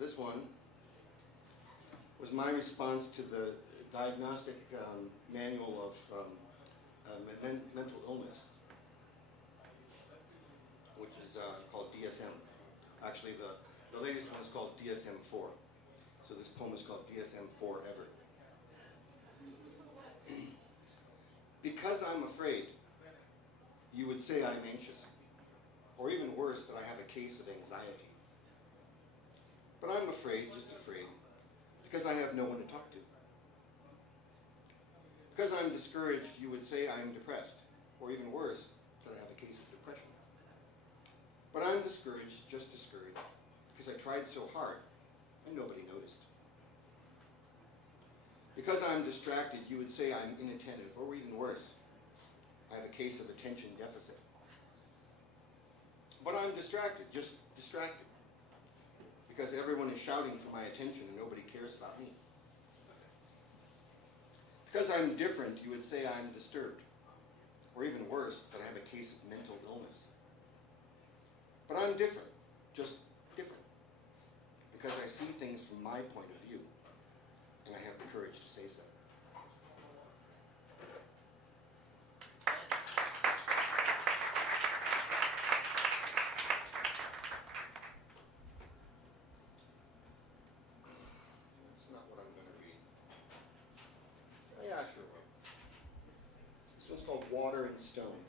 This one was my response to the diagnostic manual of mental illness, which is called DSM. Actually, the latest one is called DSM 4. So this poem is called DSM Forever. Because I'm afraid, you would say I'm anxious, or even worse, that I have a case of anxiety. But I'm afraid, just afraid, because I have no one to talk to. Because I'm discouraged, you would say I'm depressed, or even worse, that I have a case of depression. But I'm discouraged, just discouraged, because I tried so hard and nobody noticed. Because I'm distracted, you would say I'm inattentive, or even worse, I have a case of attention deficit. But I'm distracted, just distracted, because everyone is shouting for my attention and nobody cares about me. Because I'm different, you would say I'm disturbed, or even worse, that I have a case of mental illness. But I'm different, just different, because I see things from my point of view, and I have the courage to say so. That's not what I'm going to read. Oh, yeah, sure will. This one's called Water and Stone.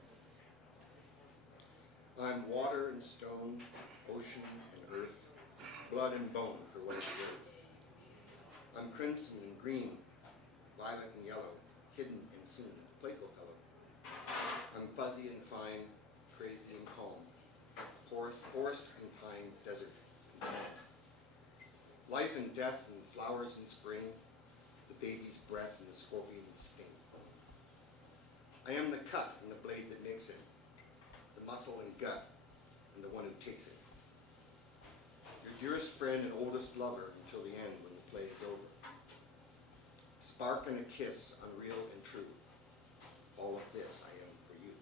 I'm water and stone, ocean and earth, blood and bone for what it's worth. I'm crimson and green, violet and yellow, hidden and seen, playful fellow. I'm fuzzy and fine, crazy and calm, forest and pine, desert and calm. Life and death and flowers and spring, the baby's breath and the scorpion's sting. I am the cut and the blade that makes it, the muscle and gut, and the one who takes it. Your dearest friend and oldest lover until the end when the play is over. Spark and a kiss, unreal and true. All of this I am for you.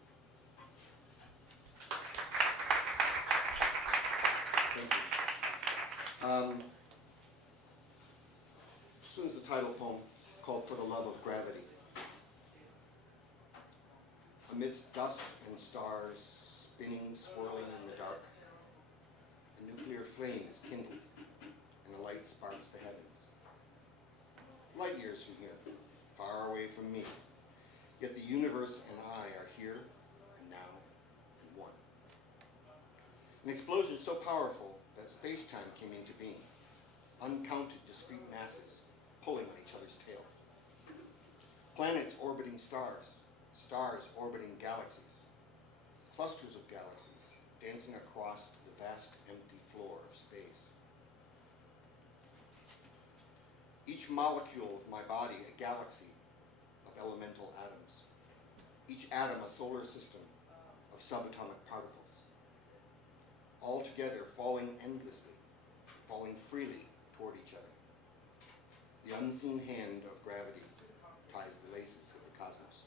Thank you. This one's the title poem called For the Love of Gravity. Amidst dust and stars, spinning, swirling in the dark, a nuclear flame is kindled, and a light sparks the heavens. Light years from here, far away from me, yet the universe and I are here, and now, and one. An explosion so powerful that space-time came into being, uncounted discrete masses pulling on each other's tail. Planets orbiting stars, stars orbiting galaxies, clusters of galaxies dancing across the vast empty floor of space. Each molecule of my body a galaxy of elemental atoms. Each atom a solar system of subatomic particles. All together falling endlessly, falling freely toward each other. The unseen hand of gravity ties the laces of the cosmos.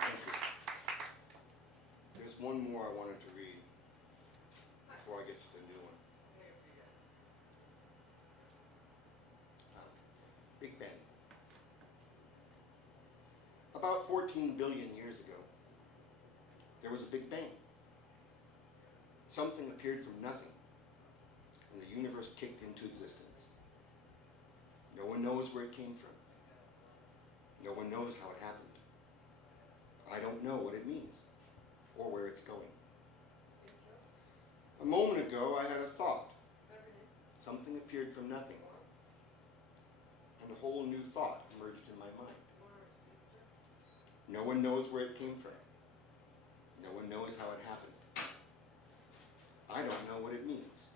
Thank you. There's one more I wanted to read before I get to the new one. Big Bang. About 14 billion years ago, there was a Big Bang. Something appeared from nothing, and the universe kicked into existence. No one knows where it came from. No one knows how it happened. I don't know what it means, or where it's going. A moment ago, I had a thought. Something appeared from nothing, and a whole new thought emerged in my mind. No one knows where it came from. No one knows how it happened. I don't know what it means,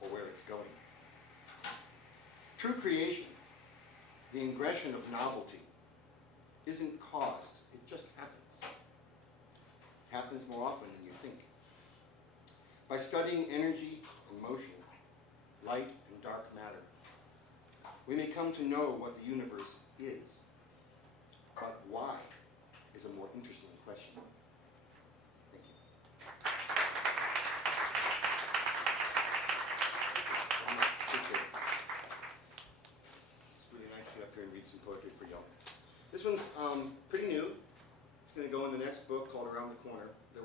or where it's going. True creation, the ingression of novelty, isn't caused, it just happens. It happens more often than you think. By studying energy and motion, light and dark matter, we may come to know what the universe is. But why is a more interesting question. Thank you.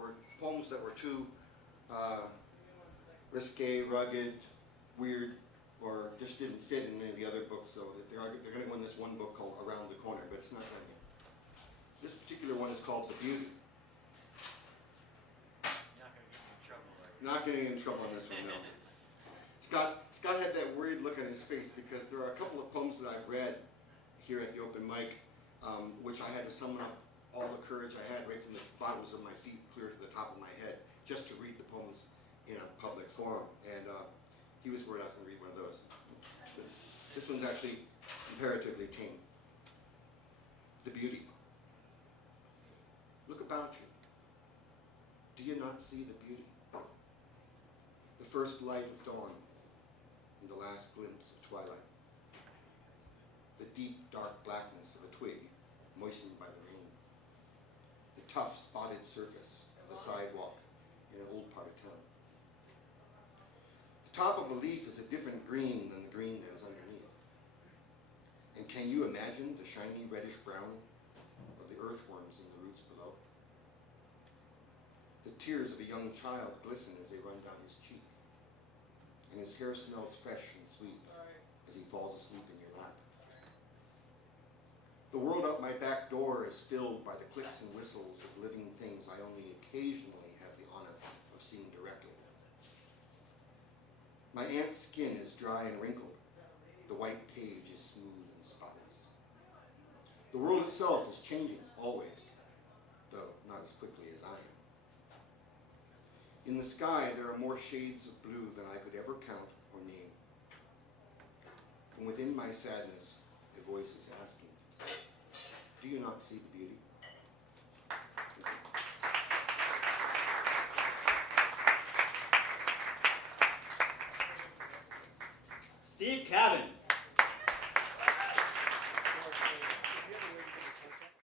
were poems that were too risque, rugged, weird, or just didn't fit in any of the other books. So that they're going to win this one book called Around the Corner, but it's not that yet. This particular one is called The Beauty. Not going to get in trouble on this one, no. Scott had that worried look on his face because there are a couple of poems that I've read here at the open mic, which I had to summon up all the courage I had right from the bottoms of my feet clear to the top of my head just to read the poems in a public forum. And he was worried I was going to read one of those. But this one's actually comparatively tame. The Beauty. Look about you. Do you not see the beauty? The first light of dawn and the last glimpse of twilight. The deep, dark blackness of a twig moistened by the rain. The tough, spotted surface of the sidewalk in an old part of town. The top of a leaf is a different green than the green that is underneath. And can you imagine the shiny reddish brown of the earthworms in the roots below? The tears of a young child glisten as they run down his cheek, and his hair smells fresh and sweet as he falls asleep in your lap. The world out my back door is filled by the clicks and whistles of living things I only occasionally have the honor of seeing directly. My aunt's skin is dry and wrinkled. The white page is smooth and spotless. The world itself is changing, always, though not as quickly as I am. In the sky, there are more shades of blue than I could ever count or name. From within my sadness, a voice is asking, do you not see the beauty? Steve Cavin.